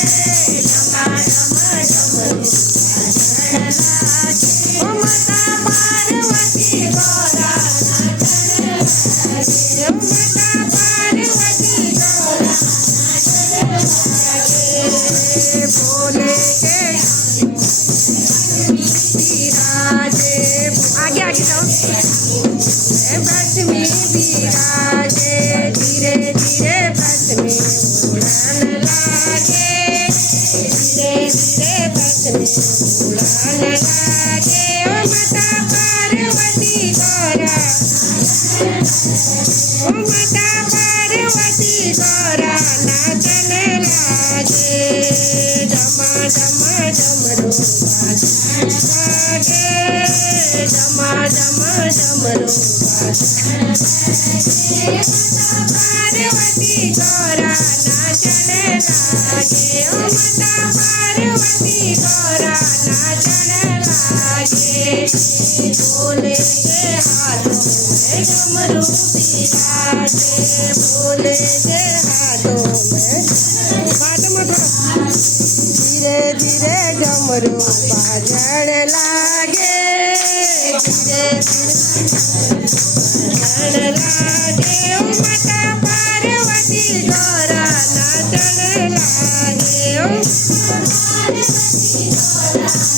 डमा डम डमरू ओ माता पार्वती गौरा ओ माता पार्वती गौरा बोले के विराजे आगे आगे जाओ बस में विराजे धीरे धीरे बस में उड़ान लागे धीरे धीरे बस में उड़ान लागे ओ माता पार्वती गौरा ओ माता पार्वती गौरा नाचन लागे डमा डमा डमरू बाजे डमा डमा डमरू पार्वती गौरा नाचन लागे ओ माता पार्वती गौरा नाचन लागे बोले के हाथों में डमरू बिराजे बोले के हाथों में बात मत धीरे धीरे डमरू बाजण लागे धीरे धीरे बाजण लागे ओ माता पार्वती गौरा नाचन लागे ओ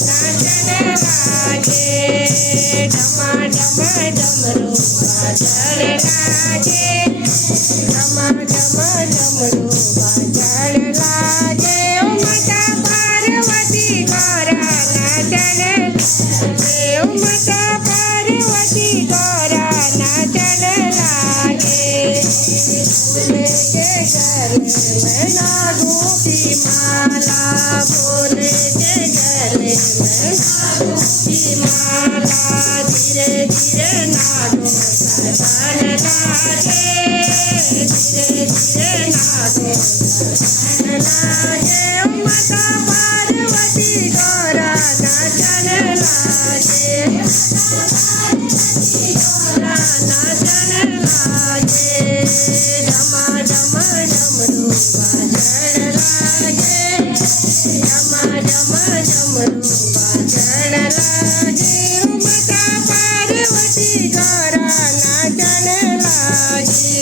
नाचन लागे डमा डमा डमरू बाजण लागे डमा डमा डमरू बाजण लागे ओ माता पार्वती गौरा नाचन लागे ओ माता पार्वती गौरा नाचन लागे बोले के गले में नागों की माला बोले के गले में नागों की माला धीरे धीरे नागों सजन लागे धीरे धीरे नागों सजन लागे ओ माता पार्वती गौरा नाचन लागे गौरा नाचन लागे डमा डमा डमरू बाजण लागे डमा डमा डमरू बाजण लागे ओ माता पार्वती गौरा नाचन लागे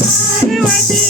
पार्वती